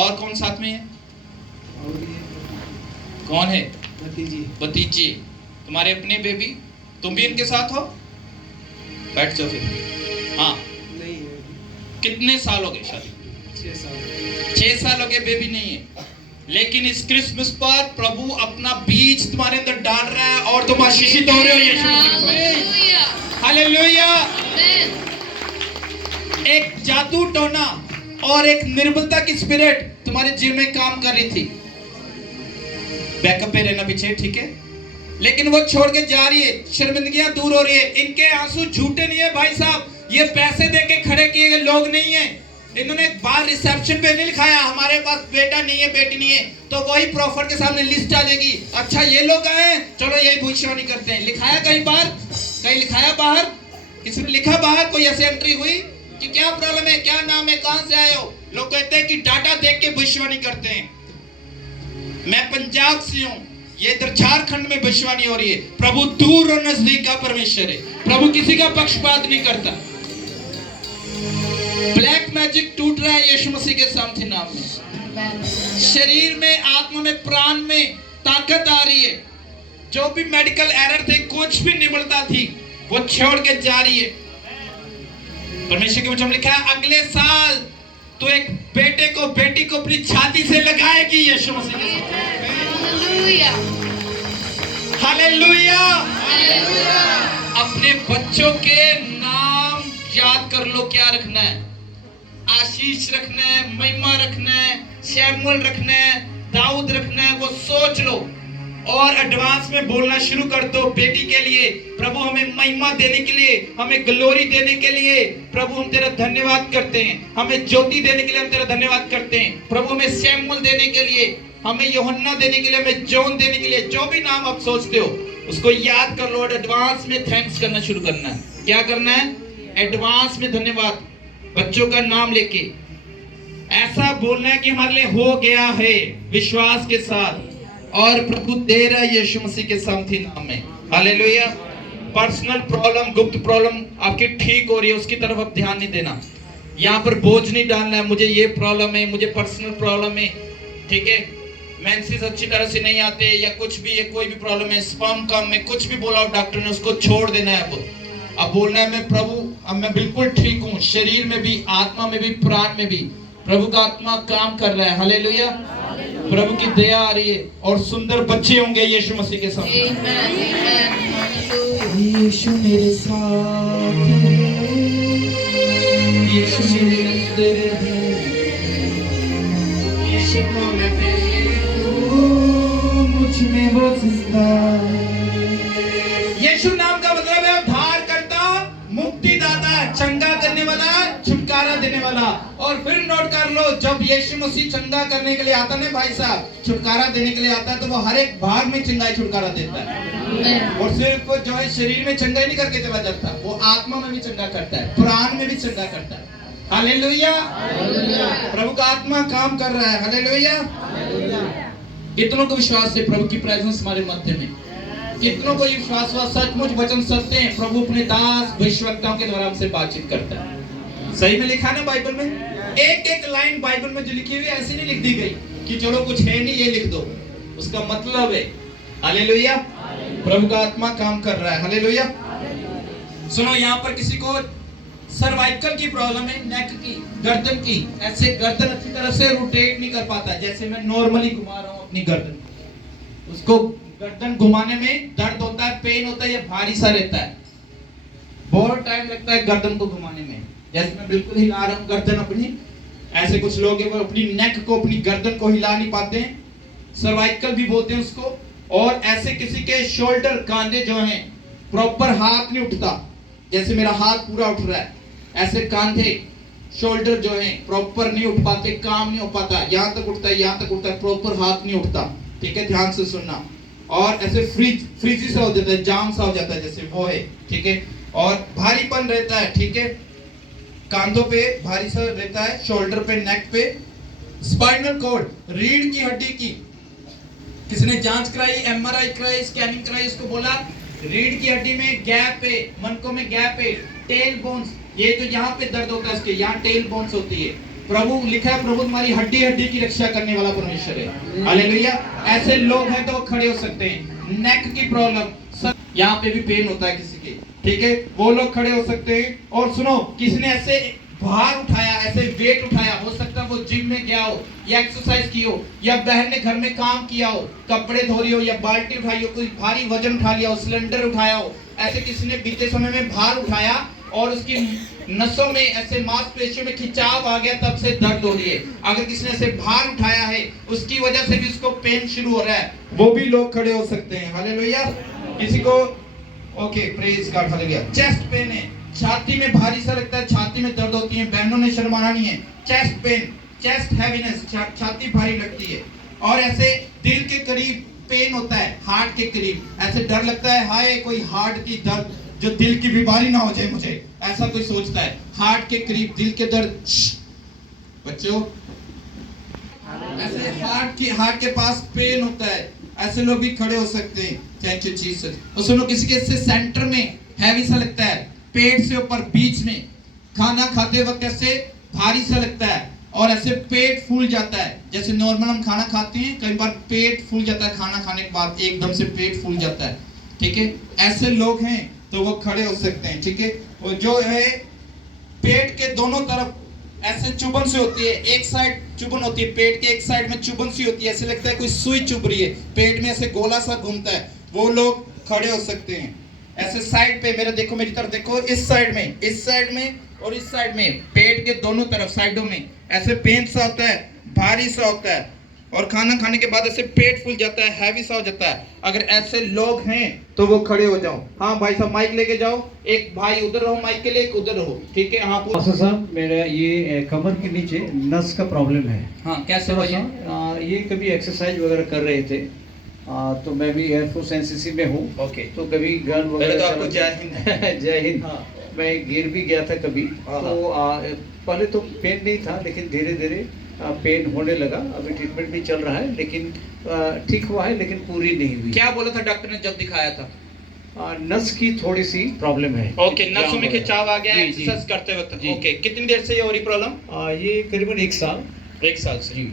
और कौन साथ में है? और ये कौन है? भतीजी। भतीजे, तुम्हारे अपने बेबी, तुम भी इनके साथ हो? बैठ जाओ फिर। हाँ, नहीं है, कितने साल हो गए शादी? 6 साल। 6 साल हो गए, बेबी नहीं है। लेकिन इस क्रिसमस पर प्रभु अपना बीज तुम्हारे अंदर डाल रहा है और तुम आशीषित हो रहे हो यीशु मसीह। हालेलुया। एक जादू टोना और एक निर्बलता की स्पिरिट तुम्हारे जीवन में काम कर रही थी। बैकअप पे रहना पीछे, ठीक है? लेकिन वो छोड़ के जा रही है, शर्मिंदगियां दूर हो रही है। इनके आंसू झूठे नहीं है भाई साहब, ये पैसे देके खड़े किए गए लोग नहीं है। इन्होंने बाहर रिसेप्शन पे नहीं लिखाया हमारे पास बेटा नहीं है, बेटी नहीं है, तो वही प्रॉफिट के सामने लिस्ट आ जाएगी, अच्छा ये लोग आए, चलो यही भविष्यवाणी करते हैं। लिखाया कहीं बाहर? कहीं लिखाया बाहर? किसी ने लिखा बाहर? कोई ऐसे एंट्री हुई कि क्या प्रॉब्लम है, क्या नाम है, कहां से आए हो? लोग कहते हैं कि डाटा देख के भविष्यवाणी करते हैं। मैं पंजाब से हूं, ये इधर झारखंड में भविष्यवाणी हो रही है। प्रभु दूर और नजदीक का परमेश्वर है, प्रभु किसी का पक्षपात नहीं करता। ब्लैक मैजिक टूट रहा है यीशु मसीह के सामर्थ्य नाम में। शरीर में, आत्मा में, प्राण में ताकत आ रही है। जो भी मेडिकल एरर थे, कुछ भी निबड़ता थी, वो छोड़ के जा रही है। परमेश्वर के वचन में लिखा है अगले साल तो एक बेटे को, बेटी को अपनी छाती से लगाएगी यीशु मसीह के सामर्थ्य। हालेलुया। अपने बच्चों के नाम याद कर लो, क्या रखना है? आशीष रखना है, महिमा रखना है, शैमुएल रखना है, दाऊद रखना है, वो सोच लो और एडवांस में बोलना शुरू कर दो बेटी के लिए। प्रभु हमें महिमा देने के लिए, हमें ग्लोरी देने के लिए प्रभु हम तेरा धन्यवाद करते हैं। हमें ज्योति देने के लिए हम तेरा धन्यवाद करते हैं। प्रभु हमें शैमुएल देने के लिए, हमें यूहन्ना देने के लिए, हमें जॉन देने के लिए, जो भी नाम आप सोचते हो उसको याद कर लो और एडवांस में थैंक्स करना शुरू करना है। क्या करना है? एडवांस में धन्यवाद। बच्चों का नाम लेके ऐसा बोलना है कि हमारे लिए हो गया है, विश्वास के साथ, और प्रभु दे रहा है यीशु मसीह के सामर्थ्य नाम में। हालेलुया। पर्सनल प्रॉब्लम, गुप्त प्रॉब्लम आपकी ठीक हो रही है, उसकी तरफ आप ध्यान नहीं देना। यहाँ पर बोझ नहीं डालना है, मुझे ये प्रॉब्लम है, मुझे पर्सनल प्रॉब्लम है, ठीक है? मेंसेस अच्छी तरह से नहीं आते या कुछ भी है, कोई भी प्रॉब्लम है, स्पर्म कम है, कुछ भी बोला डॉक्टर ने, उसको छोड़ देना है। वो अब बोलना है मैं प्रभु, अब मैं बिल्कुल ठीक हूँ, शरीर में भी, आत्मा में भी, प्राण में भी प्रभु का आत्मा काम कर रहा है। हालेलुया। प्रभु की दया आ रही है और सुंदर बच्चे होंगे यीशु मसीह के साथ। यीशु मेरे साथ है, यीशु मेरे अंदर है, यीशु को मैं मुझ में वो जिंदा है। यीशु नाम का मतलब है उद्धार करता, मुक्तिदाता, चंगा करने वाला, छुटकारा देने वाला। और फिर नोट कर लो, जब यीशु मसीह चंगा करने के लिए आता है भाई साहब, छुटकारा देने के लिए आता है, तो वो हर एक भाग में चंगाई छुटकारा देता है। और सिर्फ जो है शरीर में चंगाई नहीं करके चला जाता, वो आत्मा में भी चंगा करता है, प्राण में भी चंगा करता है। हालेलुया। प्रभु का आत्मा काम कर रहा है। हालेलुया। कितनों को विश्वास है प्रभु की प्रेजेंस हमारे मध्य में? कितनों को विश्वास हुआ सचमुच वचन सत्य है? प्रभु अपने दास भविष्यवक्ताओं के द्वारा हमसे बातचीत करता है। सही में लिखा ना बाइबल में, एक एक लाइन बाइबल में जो लिखी हुई है ऐसी नहीं लिख दी गई कि चलो कुछ है नहीं ये लिख दो, उसका मतलब है। हालेलुया। प्रभु का आत्मा काम कर रहा है। हालेलुया। सुनो, यहाँ पर किसी को सर्वाइकल की प्रॉब्लम है, नेक की, गर्दन की, ऐसे गर्दन अच्छी तरह से रोटेट नहीं कर पाता, जैसे मैं नॉर्मली घुमा रहा हूँ अपनी गर्दन, उसको गर्दन घुमाने में दर्द होता है, पेन होता है, या भारी सा रहता है, बहुत टाइम लगता है गर्दन को घुमाने में। जैसे मैं बिल्कुल हिला रहा हूँ गर्दन अपनी, ऐसे कुछ लोग हैं वो अपनी नेक को, अपनी गर्दन को हिला नहीं पाते हैं, सर्वाइकल भी बोलते हैं उसको। और ऐसे किसी के शोल्डर, कांधे जो हैं, प्रॉपर हाथ नहीं उठता, जैसे मेरा हाथ पूरा उठ रहा है, ऐसे कांधे, शोल्डर जो हैं प्रॉपर नहीं उठ पाते, काम नहीं हो पाता, यहाँ तक उठता है, यहाँ तक उठता है, प्रॉपर हाथ नहीं उठता। ठीक है, ध्यान से सुनना। और ऐसे फ्रीजी सा हो जाता है, जाम सा हो जाता है, जैसे वो है। ठीक है, और भारीपन रहता है। ठीक है, कांधों पे भारी सा रहता है, शोल्डर पे, नेक पे। स्पाइनल कॉर्ड, रीढ़ की हड्डी की किसने जांच कराई, एमआरआई कराई, स्कैनिंग कराई, उसको बोला रीढ़ की हड्डी में गैप है, मनकों में गैप है, टेल बोन्स, ये जो यहाँ पे दर्द होता है इसके, यहाँ टेल बोन्स होती है, प्रभु लिखा है, प्रभु तुम्हारी हड्डी हड्डी की रक्षा करने वाला परमेश्वर है। हालेलुया। ऐसे लोग हैं तो वो खड़े हो सकते हैं। नेक की प्रॉब्लम, सब यहाँ पे भी पेन होता है किसी के, ठीक है, वो लोग खड़े हो सकते हैं। और सुनो, किसी ने ऐसे भार उठाया, ऐसे वेट उठाया, हो सकता है वो जिम में गया हो या एक्सरसाइज की हो, या बहन ने घर में काम किया हो, कपड़े धो रही हो या बाल्टी उठाई हो, कोई भारी वजन उठा लिया हो, सिलेंडर उठाया हो, ऐसे किसी ने बीते समय में भार उठाया और उसकी नसों में ऐसे मांसपेशियों में खिंचाव आ गया, तब से दर्द हो रही है। अगर किसी ने ऐसे भार उठाया है, उसकी वजह से भी उसको पेन शुरू हो रहा है, वो भी लोग खड़े हो सकते हैं। हालेलुया। किसी को okay, praise God, hallelujah. Chest pain है, छाती में भारी सा लगता है, छाती में दर्द होती है, बहनों ने शर्माना नहीं है। चेस्ट पेन, चेस्ट हैवीनेस, छाती भारी लगती है। और ऐसे दिल के करीब पेन होता है, हार्ट के करीब, ऐसे डर लगता है, हाय कोई हार्ट की दर्द, जो दिल की बीमारी ना हो जाए मुझे, ऐसा कोई सोचता है। हार्ट के करीब दिल के दर्द, बच्चों ऐसे हार्ट के पास पेन होता है, ऐसे लोग भी खड़े हो सकते हैं। Thank you Jesus. और सुनो, किसी के ऐसे सेंटर में हैवी सा लगता है, पेट से ऊपर बीच में, खाना खाते वक्त ऐसे भारी सा लगता है और ऐसे पेट फूल जाता है। जैसे नॉर्मल हम खाना खाते हैं, कई बार पेट फूल जाता है, खाना खाने के बाद एकदम से पेट फूल जाता है, ठीक है, ऐसे लोग हैं तो वो खड़े हो सकते हैं, ठीक है। और जो है पेट के दोनों तरफ ऐसे चुभन सी होती है, एक साइड चुभन होती है, पेट के एक साइड में चुभन सी होती है, ऐसे लगता है कोई सुई चुभ रही है, पेट में ऐसे गोला सा घूमता है, वो लोग खड़े हो सकते हैं। ऐसे साइड पे मेरा देखो, मेरी तरफ देखो, इस साइड में और इस साइड में, पेट के दोनों तरफ साइडों में ऐसे पेन सा होता है, भारी सा होता है, और खाना खाने के बाद ऐसे पेट फूल जाता है, हैवी सा हो जाता है। अगर ऐसे लोग हैं तो वो खड़े हो जाओ। हाँ भाई साहब, माइक लेके जाओ, एक भाई उधर रहो माइक के लिए, एक उधर रहो, ठीक है। हाँ मास्टर साहब, मेरा ये कमर के नीचे नस का प्रॉब्लम है। हाँ, कैसे थोड़ा हो ये? सा, ये कभी एक्सरसाइज वगैरह कर रहे थे, तो मैं भी एयरफोर्स एनसीसी में हूँ। ओके। तो कभी गन पहले वगैरह तो आपको जय हिंद। जय हिंद। हाँ। मैं गिर भी गया था कभी, हाँ। तो पहले तो पेन नहीं था, लेकिन धीरे धीरे पेन होने लगा। अभी ट्रीटमेंट भी चल रहा है, लेकिन ठीक हुआ है, लेकिन पूरी नहीं हुई। क्या बोला था डॉक्टर ने जब दिखाया था? नस की थोड़ी सी प्रॉब्लम है। ओके, नसों में खिंचाव आ गया जी, एक्सरसाइज जी। करते वक्त। जी। ओके, कितनी देर से ये हो रही प्रॉब्लम? ये करीबन 1 साल। 1 साल से। जी।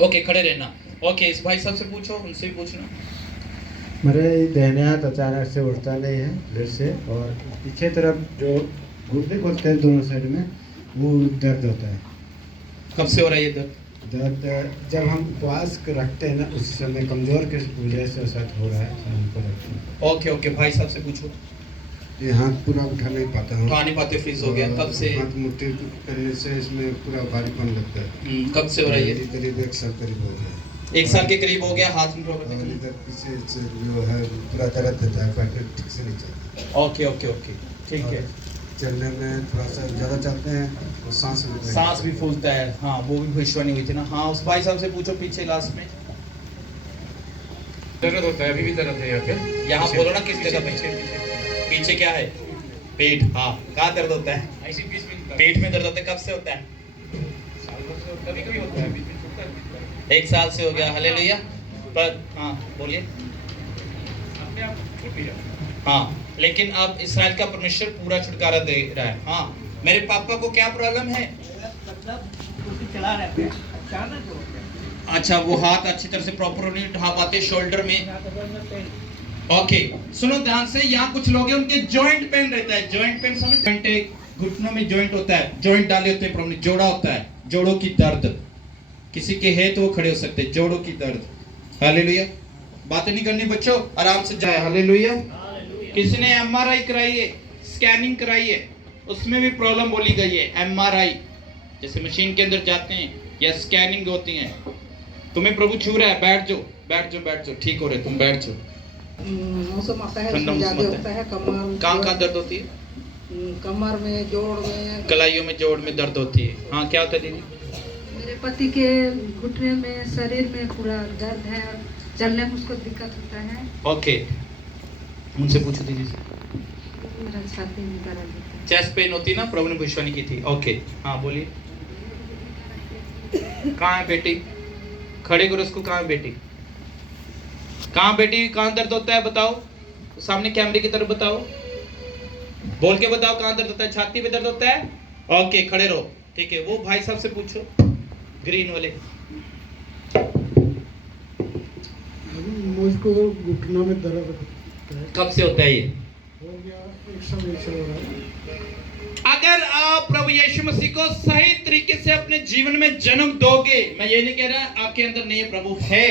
ओके, खड़े रहना। ओके, इस भाई साहब से पूछो, उनसे भी पूछना। मेरे दाहिने हाथ अचानक से उठता नहीं है फिर से, और पीछे तरफ जो घुटने को होते हैं दोनों साइड में, वो दर्द होता है। कब से हो रहा है ये दर्द? दर्द जब हम उपवास रखते हैं ना, उस समय कमजोर के वजह से शायद हो रहा है, हमको लगता है। ओके ओके, भाई साहब से पूछो। ये हाथ पूरा उठा नहीं पाता हूँ, उठा नहीं पाते, फ्रीज हो गया। कब से? हाथ मुट्ठी करने से इसमें पूरा भारीपन लगता है। कब से हो रहा है ये? करीब 1 साल करीब हो गया। 1 साल के करीब हो गया। हाथ में और प्रॉब्लम? इधर पीछे से जो है पूरा दर्द होता है, पैर ठीक से नहीं चलता। ओके ओके ओके, ठीक है। चलने में थोड़ा सा ज़्यादा चलते हैं और सांस भी फूलता है। हाँ, वो भी भविष्यवाणी हुई थी ना। हाँ, उस भाई साहब से पूछो पीछे लास्ट में। दर्द होता है, अभी भी दर्द है यहाँ पे। यहाँ बोलो ना किस जगह पे? पीछे क्या है? पेट। हाँ, कहाँ दर्द होता है? ऐसी बीच में पेट में दर्द होता है। कब से होता है? कभी कभी होता है, बीच में छूटता है। 1 साल से हो गया। हालेलुया। पर हाँ, बोलिए। अपने आप छूट भी जाता है। हाँ, लेकिन अब इस्राएल का परमेश्वर पूरा छुटकारा दे रहा है। हाँ, मेरे पापा को क्या प्रॉब्लम है? चला रहे थे, अचानक हो गया। अच्छा, वो हाथ अच्छी तरह से प्रॉपर नहीं उठा पाते, शोल्डर में। ओके, सुनो ध्यान से। यहाँ कुछ लोग हैं, उनके जॉइंट पेन रहता है। जॉइंट पेन समझ? जॉइंट, घुटनों में जॉइंट होता है, जॉइंट डाले होते हैं, प्रॉब्लम जोड़ा होता है, जोड़ों की दर्द। किसी के है तो वो खड़े हो सकते हैं, जोड़ों की दर्द। हालेलुया। बातें नहीं करनी बच्चों, आराम से जाए। हालेलुया। किसी ने एमआरआई कराई है, स्कैनिंग कराई है, उसमें भी प्रॉब्लम बोली गई है। एमआरआई जैसे मशीन के अंदर जाते हैं या स्कैनिंग होती है। तुम्हें प्रभु छू रहा है, बैठ जाओ बैठ जाओ बैठ जाओ, ठीक हो रहे, तुम बैठ जाओ। मौसम आता है, ठंडा उसमें मौसम ज्यादा आता होता है। कमर कहाँ दर्द होती है? कमर में, जोड़ में, कलाइयों में, जोड़ में दर्द होती है। हाँ, क्या होता है दीदी? मेरे पति के घुटने में, शरीर में पूरा दर्द है, और चलने में उसको दिक्कत होता है। ओके, उनसे पूछो दीदी से। मेरा छाती में दर्द होता है। चेस्ट पेन होती है ना, प्रभु ने भविष्यवाणी की थी। ओके, हाँ बोलिए। कहाँ है बेटी? खड़े करो उसको। कहाँ है बेटी? कहाँ बेटी? कहाँ दर्द होता है बताओ, सामने कैमरे की तरफ बताओ, बोल के बताओ कहाँ दर्द होता है। छाती पे दर्द होता है? ओके, खड़े रहो। ठीक है, वो भाई साहब से पूछो, ग्रीन वाले। मुझको घुटना में दर्द होता है। कब से होता है ये? हो गया 1 साल हो रहा है। अगर आप प्रभु यीशु मसीह को सही तरीके से अपने जीवन में जन्म दोगे, मैं ये नहीं कह रहा आपके अंदर नहीं है, प्रभु है,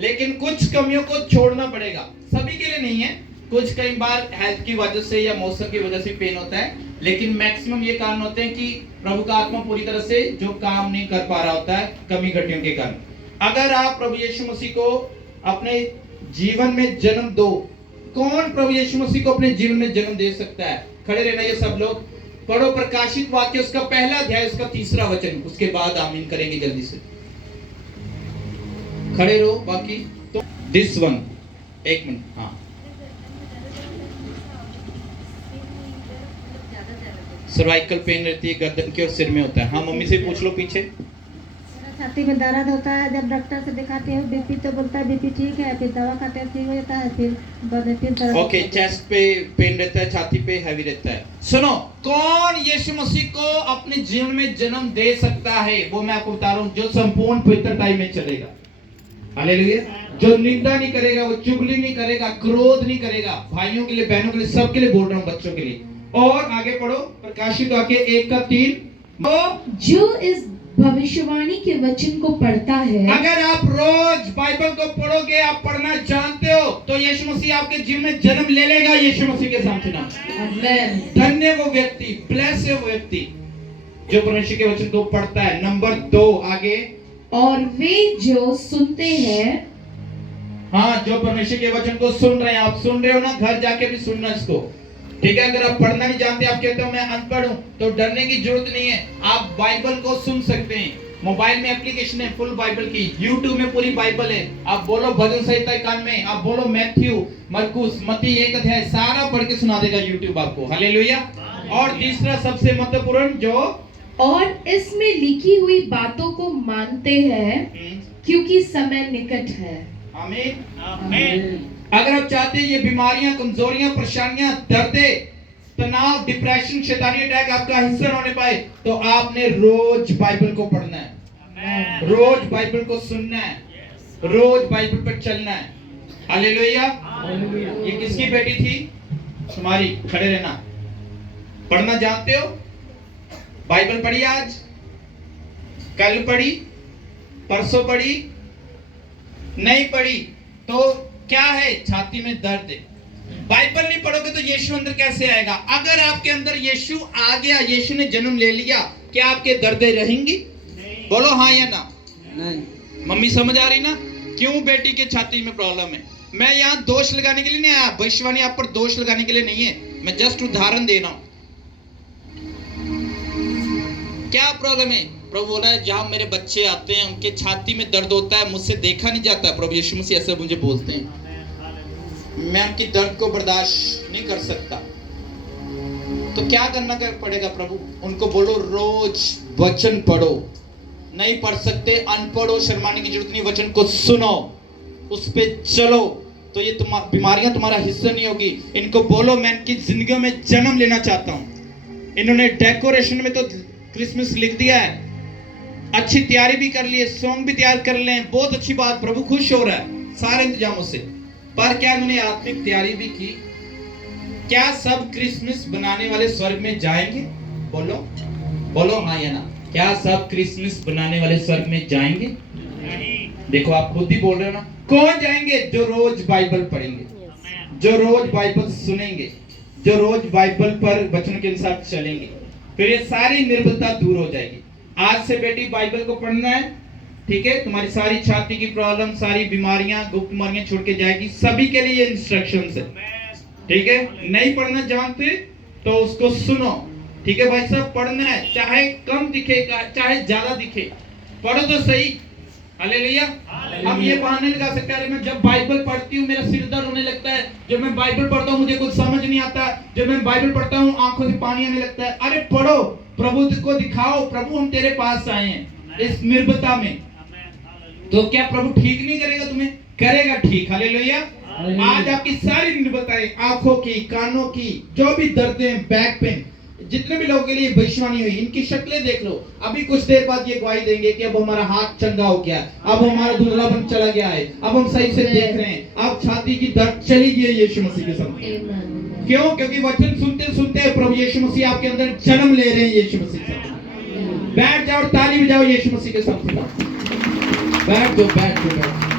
लेकिन कुछ कमियों को छोड़ना पड़ेगा। सभी के लिए नहीं है, कुछ कई बार हेल्थ की वजह से या मौसम की वजह से पेन होता है, लेकिन मैक्सिमम ये कारण होते हैं कि प्रभु का आत्मा पूरी तरह से जो काम नहीं कर पा रहा होता है कमी घटियों के कारण। अगर आप प्रभु यीशु मसीह को अपने जीवन में जन्म दो, कौन प्रभु यीशु मसीह को अपने जीवन में जन्म दे सकता है? खड़े रहना ये सब लोग, पढ़ो प्रकाशित वाक्य उसका पहला अध्याय उसका 3रा वचन, उसके बाद आमीन करेंगे जल्दी से। खड़े रहो बाकी तो दिस वन, 1 मिनट। हाँ, सर्वाइकल पेन रहती है गर्दन की और सिर में होता है। हाँ, मम्मी से पूछ लो पीछे। छाती में दर्द होता है, जब डॉक्टर से दिखाते हो बीपी तो बोलता है बीपी ठीक है, फिर दवा खाते हैं ठीक हो जाता है, फिर दर्द। ओके, चेस्ट पे पेन रहता है, छाती पे हैवी रहता है। सुनो, कौन यीशु मसीह को अपने जीवन में जन्म दे सकता है? वो मैं आपको बता रहा हूँ, जो संपूर्ण पवित्रता में चलेगा। हालेलुया। जो निंदा नहीं करेगा, वो चुगली नहीं करेगा, क्रोध नहीं करेगा, भाइयों के लिए, बहनों के लिए, सबके लिए बोल रहा हूँ, बच्चों के लिए। और आगे पढ़ो प्रकाशित वाक्य 1:3। जो इस भविष्यवाणी के वचन को पढ़ता है। अगर आप रोज बाइबल को पढ़ोगे, आप पढ़ना जानते हो, तो यीशु मसीह आपके जीवन में जन्म ले लेगा यीशु मसीह के सामने नाम। आमीन। धन्य वो व्यक्ति, ब्लेस है वो व्यक्ति जो परमेश्वर के वचन को पढ़ता है। नंबर 2 आगे। और वे जो सुनते हैं। हाँ, जो परमेश्वर के वचन को सुन रहे हैं, आप सुन रहे हो ना, घर जाके भी सुनना इसको, ठीक है? अगर आप पढ़ना नहीं जानते, आप कहते हो मैं अनपढ़ हूं, तो डरने की जरूरत नहीं है। आप बाइबल को सुन सकते हैं, मोबाइल में एप्लीकेशन है फुल बाइबल की, यूट्यूब में पूरी बाइबल है। आप बोलो भजन संहिता कान में, आप बोलो मैथ्यू, मरकुस, मत्ती 1 अध्याय, सारा पढ़ के सुना देगा यूट्यूब आपको। हालेलुया। और तीसरा सबसे महत्वपूर्ण, जो और इसमें लिखी हुई बातों को मानते हैं, क्योंकि समय निकट है। आमीन, आमीन। अगर आप चाहते हैं ये बीमारियां, कमजोरियां, परेशानियां, दर्दे, तनाव, डिप्रेशन, शैतानी अटैक आपका हिस्सा होने पाए, तो आपने रोज बाइबल को पढ़ना है, रोज बाइबल को सुनना है, रोज बाइबल पर चलना है। हालेलुया। ये किसकी बेटी थी? तुम्हारी। खड़े रहना। पढ़ना जानते हो? बाइबल पढ़ी आज, कल पढ़ी, परसों पढ़ी, नहीं पढ़ी तो क्या है? छाती में दर्द है। बाइबल नहीं पढ़ोगे तो यीशु अंदर कैसे आएगा? अगर आपके अंदर यीशु आ गया, यीशु ने जन्म ले लिया, क्या आपके दर्दें रहेंगी? बोलो हाँ या ना। नहीं। मम्मी समझ आ रही ना क्यों बेटी के छाती में प्रॉब्लम है? मैं यहाँ दोष लगाने के लिए नहीं आया, भविष्यवाणी आप पर दोष लगाने के लिए नहीं है, मैं जस्ट उदाहरण दे रहा हूं। क्या प्रॉब्लम है? प्रभु बोला है जहां मेरे बच्चे आते हैं उनके छाती में दर्द होता है, मुझसे देखा नहीं जाता। प्रभु यीशु मसीह ऐसे मुझे बोलते हैं, मैं उनकी दर्द को बर्दाश्त नहीं कर सकता। तो क्या करना पड़ेगा प्रभु? उनको बोलो रोज वचन पढ़ो। नहीं पढ़ सकते, अनपढ़ हो, शर्माने की जरूरत नहीं, वचन को सुनो, उस पे चलो, तो ये बीमारियां तुम्हारा हिस्सा नहीं होगी। इनको बोलो मैं इनकी जिंदगी में जन्म लेना चाहता हूं। इन्होंने डेकोरेशन में तो क्रिसमस लिख दिया है, अच्छी तैयारी भी कर ली है, सॉन्ग भी तैयार कर ले, बहुत अच्छी बात, प्रभु खुश हो रहा है सारे इंतजामों से। पर क्या इन्होंने आत्मिक तैयारी भी की? क्या सब क्रिसमस बनाने वाले स्वर्ग में जाएंगे? बोलो बोलो हाँ या ना। क्या सब क्रिसमस बनाने वाले स्वर्ग में जाएंगे? देखो आप खुद ही बोल रहे हो ना। कौन जाएंगे? जो रोज बाइबल पढ़ेंगे, जो रोज बाइबल सुनेंगे, जो रोज बाइबल पर वचन के अनुसार चलेंगे, फिर ये सारी निर्बलता दूर हो जाएगी। आज से बेटी बाइबल को पढ़ना है, ठीक है? तुम्हारी सारी छाती की प्रॉब्लम, सारी बीमारियां, गुप्त बीमारियां छोड़ के जाएगी। सभी के लिए इंस्ट्रक्शंस है, ठीक है? नहीं पढ़ना जानते तो उसको सुनो, ठीक है भाई साहब? पढ़ना है, चाहे कम दिखेगा चाहे ज्यादा दिखे, पढ़ो तो सही। हालेलुया। हम ये बहाने लगा सकते हैं, मैं जब बाइबल पढ़ती हूँ मेरा सिर दर्द होने लगता है, जब मैं बाइबल पढ़ता हूँ मुझे कुछ समझ नहीं आता, जब मैं बाइबल पढ़ता हूँ आंखों से पानी आने लगता है। अरे पढ़ो, प्रभु को दिखाओ, प्रभु हम तेरे पास आए हैं इस निर्भरता में। तो क्या प्रभु ठीक नहीं करेगा तुम्हें? करेगा ठीक। हालेलुया। आज आपकी सारी निर्भरताएं, आंखों की, कानों की, जो भी दर्द है, बैक पेन, जितने भी लोगों के लिए भविष्यवाणी हुई, इनकी शक्लें देख लो। अभी कुछ देर बाद ये गवाही देंगे कि अब हमारा हाथ चंगा हो गया, अब हमारा धुंधलापन चला गया है, अब हम सही से देख रहे हैं, अब छाती की दर्द चली गई है यीशु मसीह के साथ। क्यों? क्योंकि वचन सुनते सुनते प्रभु यीशु मसीह आपके अंदर जन्म ले रहे हैं यीशु मसीह के साथ। बैठ जाओ और ताली बजाओ यीशु मसीह के साथ। बैठ जाओ, बैठ जाओ, बैठ जाओ।